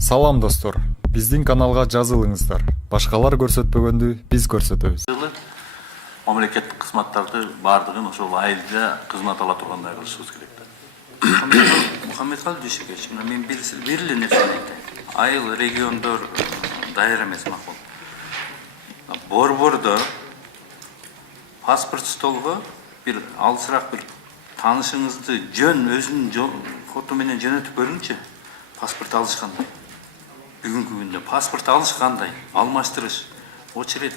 Салам достор, биздин каналга жазылыңыздар. Башкалар көрсөтпөгөндү биз көрсөтөбүз. Мамлекеттик кызматтарды бардыгын ошол айылда кызмат ала тургандай кылышыбыз керек да. Мухаммедкалый Дүйшөкевич, мен бир эле нерсени айтайын. Айыл региондор даяр эмес макул. Борбордо паспорт столго бир алысыраак бир таанышыңызды өзүнүн фото менен жөнөтүп көрүңчү. Паспорт алышкандай. Бүгүнкү күндө паспорт алыш кандай, алмаштырыш, очерет.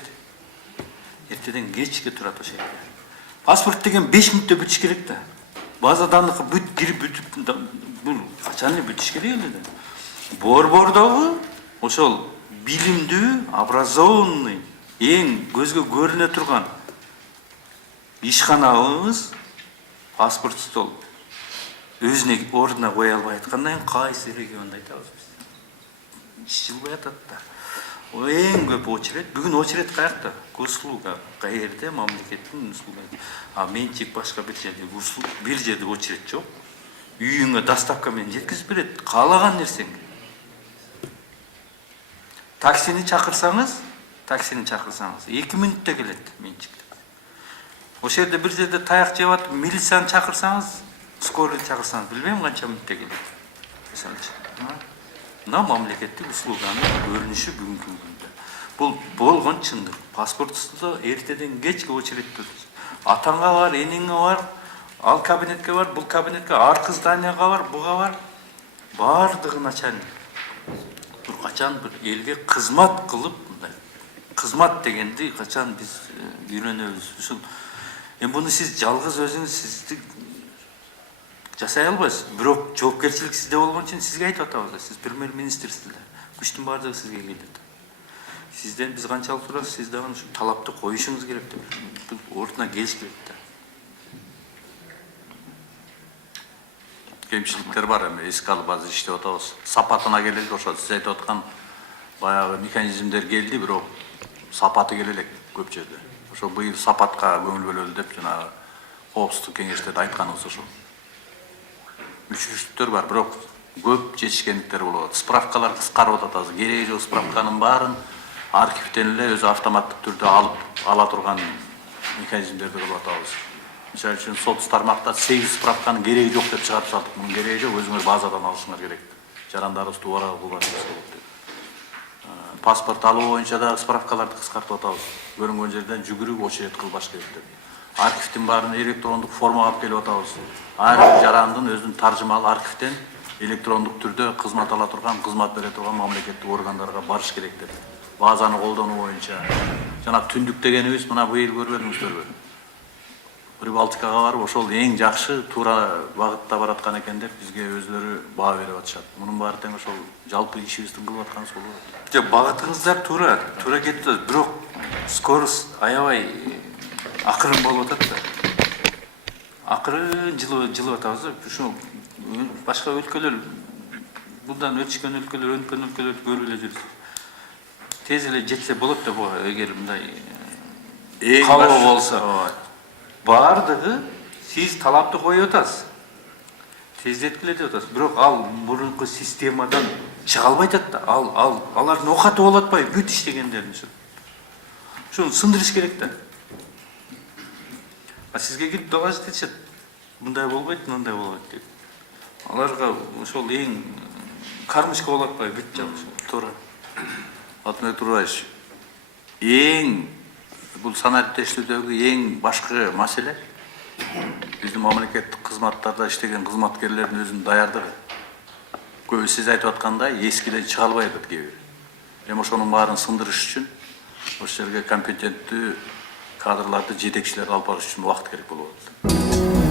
Эртеден кечке турат ошол жерде. Паспорт деген 5 мүнөттө бүтүш керек да. База данныгы кирип бүтүп, бул качан эле бүтүш керек эле да. Борбордогу ошол билимдүү, образованный, эң көзгө көрүнө турган ишканабыз паспорт стол өзүнө ордуна кое албай аткандан кийин кайсы регионду айтабыз биз? Жылбай атат да. Эң көп очерет. Бүгүн очерет каякта? Госуслуга каерде мамлекеттин услугасы. А менчик башка бир жерде очерет жок. Үйүңө доставка менен жеткизип берет. Каалаган нерсеңи. Таксини чакырсаңыз 2 мүнөттө келет менчик. Ошол жерде бир жерде таяк жеп атып, милицияны чакырсаңыз, скорый чакырсаңыз, билбейм канча мүнөттө келет. Мисалы, мына мамлекеттик услуганын көрүнүшү бүгүнкү күндө. Бул болгон чындык. Паспортсузда эртеден кечке очередь турат. Атаңга бар, энеңе бар, ал кабинетке бар, бул кабинетке, аркы зданияга бар, буга бар. Бардыгы начальник. Бир качан бир элге кызмат кылып, мындай кызмат дегенди качан биз үйрөнөбүз. Ушул буну сиз жалгыз өзүңүз сизди жасай албайсыз. Бирок жоопкерчилик сизде болгон үчүн сизге айтып атабыз. Сиз премьер-министрсиз да. Күчтүн бардыгы сизге келет. Сизден биз канчалык турабыз, сиз дагы ушу талапты коюшуңуз керек деп. Бул ордуна келиш керек да. Кемчиликтер бар эми, эске алып азыр иштеп атабыз. Сапатына келелик, ошо сиз айтып аткан баягы механизмдер келди, бирок сапаты келе элек көп жерде. Ошо быйыл сапатка көңүл бөлөлү деп жанагы коопсуздук кеңештерде айтканыбыз ошол. Мүчүлүштүктөр бар, бирок көп жетишкендиктер болуп атат. Справкалар кыскарып атат азыр. Кереги жок справканын баарын архивден эле өзү автоматтык түрдө ала турган механизмдерди кылып атабыз. Мисалы үчүн сот тармакта 8 справканын кереги жок деп чыгарып салдык. Мунун кереги жок, өзүңөр базадан алышыңар керек. Жарандарыбызды убара кылбашыңыз керек. Паспорт алуу боюнча да справкаларды кыскартып атабыз. Көрүнгөн жерден жүгүрүп очерет кылбаш керек деп. Архивдин баарын электрондук формага алып келип атабыз. Ар бир жарандын өзүнүн таржымалы архивден электрондук түрдө кызмат ала турган, кызмат бере турган мамлекеттик органдарга барыш керек деп. Базаны колдонуу боюнча жана түндүк дегенибиз мына быйыл көрбөдүңүздөрбү? Прибалтикага барып ошол эң жакшы туура багытта бараткан экен деп бизге өзлөрү баа берип атышат. Мунун баары тең ошол жалпы ишибиздин кылып атканыбыз болот. Жок, багытыңыздар туура кетип атат, бирок скорость аябай акырын болуп атат да. Акырын жылып атабыз. Ушу башка өлкөлөр, мындан өтүшкөн өлкөлөр, өнүккөн өлкөлөр көрүп эле жүрүп. Тез эле жетсе болот да буга, эгер мындай кабыл болсо. Бардыгы сиз талапты коюп атасыз. Тездеткиле деп атасыз. Бирок ал мурунку системадан чыга албай атат да. Алардын окаты болуп атпайбы, бүт иштегендерин ушу. Ушуну сындырыш керек да. Сизге келип доложить этишет. Мындай болбойт, мындай болбойт деп. Аларга ошол эң кармышка болуп атпайбы, бүт жак туура. Атмек Турбаевич, эң бул санариптештүүдөгү эң башкы маселе биздин мамлекеттик кызматтарда иштеген кызматкерлердин өзүнүн даярдыгы. Көбү сиз айтып аткандай эскиден чыга албай атат кээ бир. Эми ошонун баарын сындырыш үчүн ошол жерге компетенттүү кадрларды, жетекчилерди алып барыш үчүн убакыт керек болуп атат.